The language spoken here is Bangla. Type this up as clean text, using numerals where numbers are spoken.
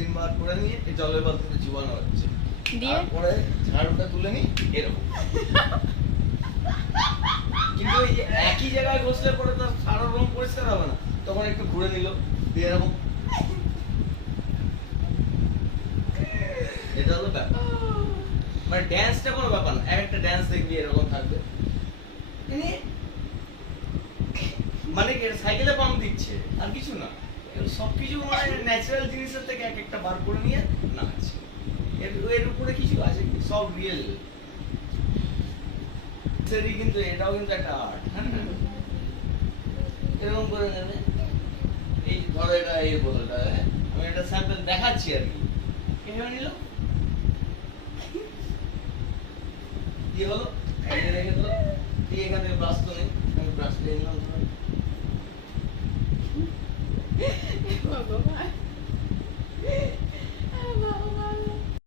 3 বার করে নিয়ে এই জলের বালতিতে চুবানো হচ্ছে, দিয়ে তারপরে ঝাড়ুটা তুলে নি এরকম। কিন্তু এই যে একই জায়গায় ঘষলে পরে তো সারা রুম পরিষ্কার হবে না, তখন একটু ঘুরে নিল দিয়ে এরকম। এটা হলো ব্যাপার, মানে ড্যান্সটা কোনো ব্যাপার না, একটা ড্যান্স দেখবি এরকম থাকবে, মানে কি সাইকেলে পাম্প দিচ্ছে আর কিছু না, সবকিছু মানে ন্যাচারাল জিনিসের থেকে এক একটা বার করে নিয়ে নাচ, এর উপরে কিছু আছে কি, সব রিয়েল। কিন্তু এটাও কিন্তু একটা আর্ট, হ্যাঁ না? এরকম করে নেবে, এই ধরো এটা এই বোতলটা, আমি একটা স্যাম্পল দেখাচ্ছি আর কি, এভাবে নিল কি হলো, সাইডে রেখে দিল, দিয়ে এখান থেকে ব্রাশ তো নেই, আমি ব্রাশ নিয়ে নিলাম। ভগবান